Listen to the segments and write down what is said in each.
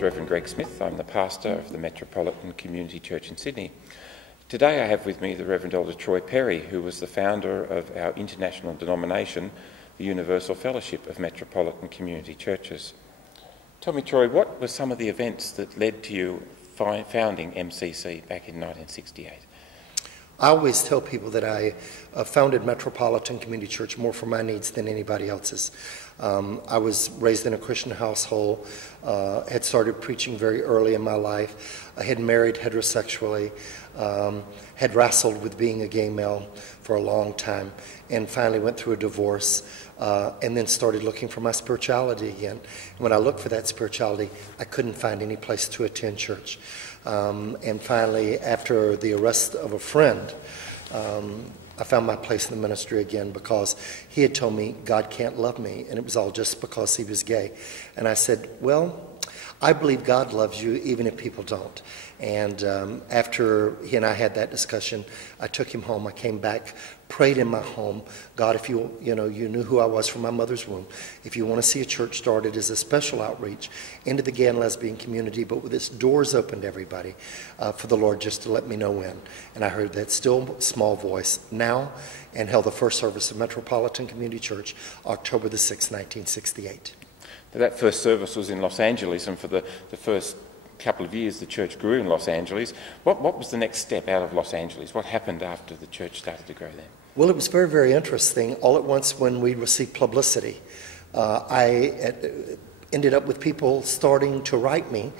is Reverend Greg Smith. I'm the pastor of the Metropolitan Community Church in Sydney. Today I have with me the Reverend Elder Troy Perry, who was the founder of our international denomination, the Universal Fellowship of Metropolitan Community Churches. Tell me, Troy, what were some of the events that led to you founding MCC back in 1968? I always tell people that I founded Metropolitan Community Church more for my needs than anybody else's. I was raised in a Christian household, had started preaching very early in my life. I had married heterosexually, had wrestled with being a gay male for a long time, and finally went through a divorce, and then started looking for my spirituality again. And when I looked for that spirituality, I couldn't find any place to attend church. And finally, after the arrest of a friend, I found my place in the ministry again because he had told me God can't love me, and it was all just because he was gay. And I said, well, I believe God loves you even if people don't. And after he and I had that discussion, I took him home. I came back, prayed in my home. God, if you knew who I was from my mother's womb. If you want to see a church started as a special outreach into the gay and lesbian community, but with its doors open to everybody, for the Lord just to let me know when. And I heard that still small voice now, and held the first service of Metropolitan Community Church, October the 6th, 1968. That first service was in Los Angeles, and for the first couple of years the church grew in Los Angeles. What was the next step out of Los Angeles? What happened after the church started to grow there? Well, it was very, very interesting. All at once when we received publicity, I ended up with people starting to write me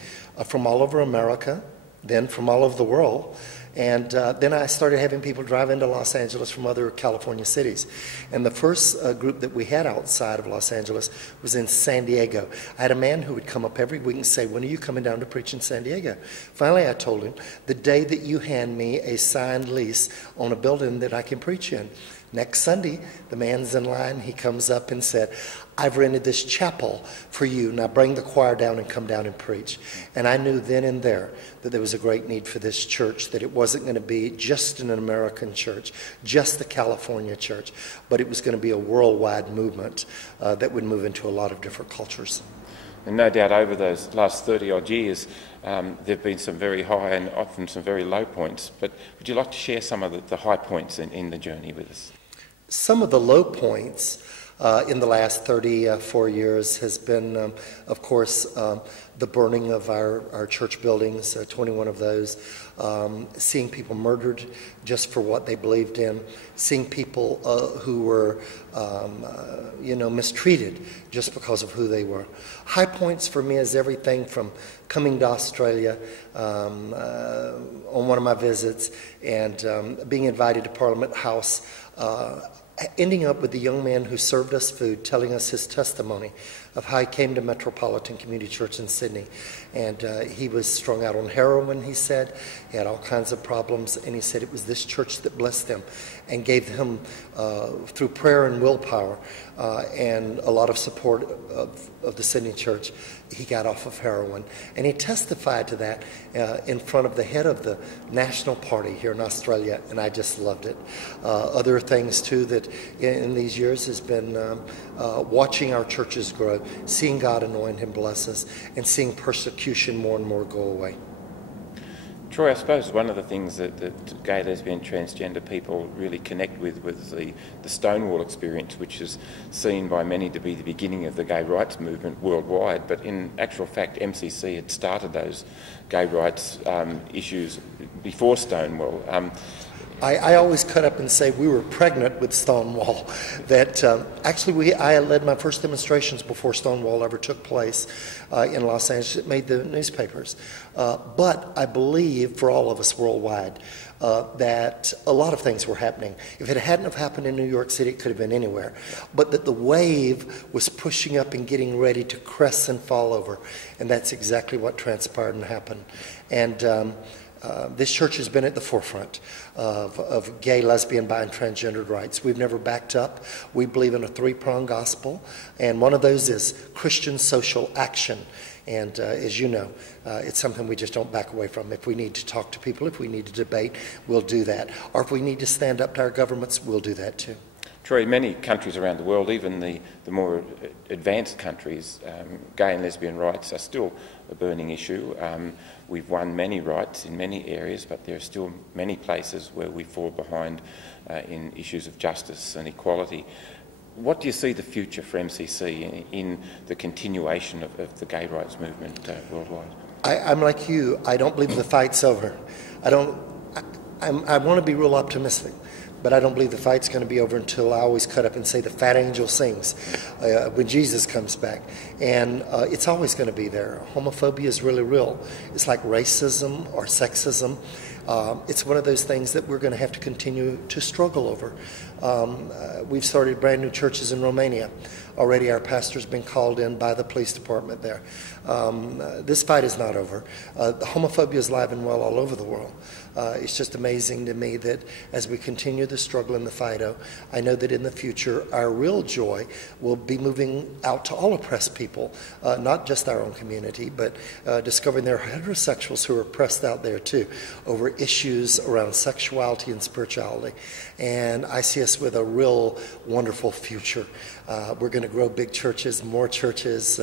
from all over America, then from all over the world. And then I started having people drive into Los Angeles from other California cities. And the first group that we had outside of Los Angeles was in San Diego. I had a man who would come up every week and say, when are you coming down to preach in San Diego? Finally, I told him, the day that you hand me a signed lease on a building that I can preach in. Next Sunday, the man's in line. He comes up and said, I've rented this chapel for you. Now bring the choir down and come down and preach. And I knew then and there that there was a great need for this church, that it wasn't going to be just an American church, just the California church, but it was going to be a worldwide movement that would move into a lot of different cultures. And no doubt over those last 30-odd years, there have been some very high and often some very low points. But would you like to share some of the high points in the journey with us? Some of the low points in the last 34 years has been, of course, the burning of our church buildings, 21 of those, seeing people murdered just for what they believed in, seeing people who were, mistreated just because of who they were. High points for me is everything from coming to Australia on one of my visits and being invited to Parliament House, ending up with the young man who served us food, telling us his testimony of how he came to Metropolitan Community Church in Sydney. And he was strung out on heroin, he said. He had all kinds of problems, and he said it was this church that blessed him and gave him, through prayer and willpower and a lot of support of the Sydney church, he got off of heroin. And he testified to that in front of the head of the National Party here in Australia, and I just loved it. Other things, too, that in these years has been watching our churches grow, seeing God anoint and bless us, and seeing persecution more and more go away. Troy, I suppose one of the things that gay, lesbian, transgender people really connect with was the Stonewall experience, which is seen by many to be the beginning of the gay rights movement worldwide. But in actual fact, MCC had started those gay rights issues before Stonewall. I always cut up and say we were pregnant with Stonewall. That actually I led my first demonstrations before Stonewall ever took place in Los Angeles. It made the newspapers. But I believe for all of us worldwide that a lot of things were happening. If it hadn't have happened in New York City, it could have been anywhere. But that the wave was pushing up and getting ready to crest and fall over. And that's exactly what transpired and happened. And this church has been at the forefront of gay, lesbian, bi, and transgendered rights. We've never backed up. We believe in a three-pronged gospel, and one of those is Christian social action. And as you know, it's something we just don't back away from. If we need to talk to people, if we need to debate, we'll do that. Or if we need to stand up to our governments, we'll do that too. Troy, in many countries around the world, even the more advanced countries, gay and lesbian rights are still a burning issue. We've won many rights in many areas, but there are still many places where we fall behind in issues of justice and equality. What do you see the future for MCC in the continuation of the gay rights movement worldwide? I'm like you. I don't believe the fight's over. I want to be real optimistic, but I don't believe the fight's going to be over until I always cut up and say the fat angel sings when Jesus comes back. And it's always going to be there. Homophobia is really real. It's like racism or sexism. It's one of those things that we're going to have to continue to struggle over. We've started brand new churches in Romania. Already our pastor's been called in by the police department there. This fight is not over. Homophobia is alive and well all over the world. It's just amazing to me that as we continue the struggle and the fight, I know that in the future our real joy will be moving out to all oppressed people, not just our own community, but discovering there are heterosexuals who are oppressed out there too over issues around sexuality and spirituality. And I see us with a real wonderful future. We're going to grow big churches, more churches.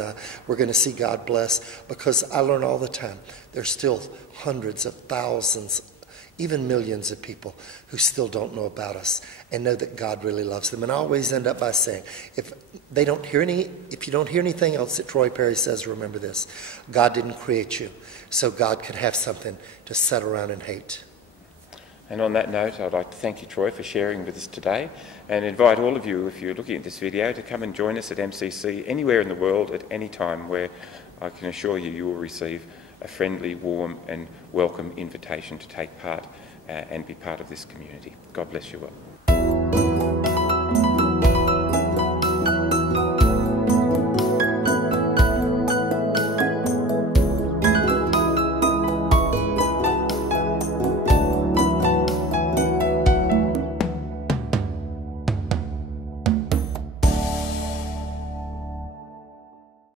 We're going to see God bless, because I learn all the time there's still hundreds of thousands, even millions of people who still don't know about us and know that God really loves them. And I always end up by saying, if you don't hear anything else that Troy Perry says, remember this: God didn't create you so God could have something to sit around and hate. And on that note, I'd like to thank you, Troy, for sharing with us today, and invite all of you, if you're looking at this video, to come and join us at MCC anywhere in the world at any time, where I can assure you, you will receive a friendly, warm and welcome invitation to take part and be part of this community. God bless you all.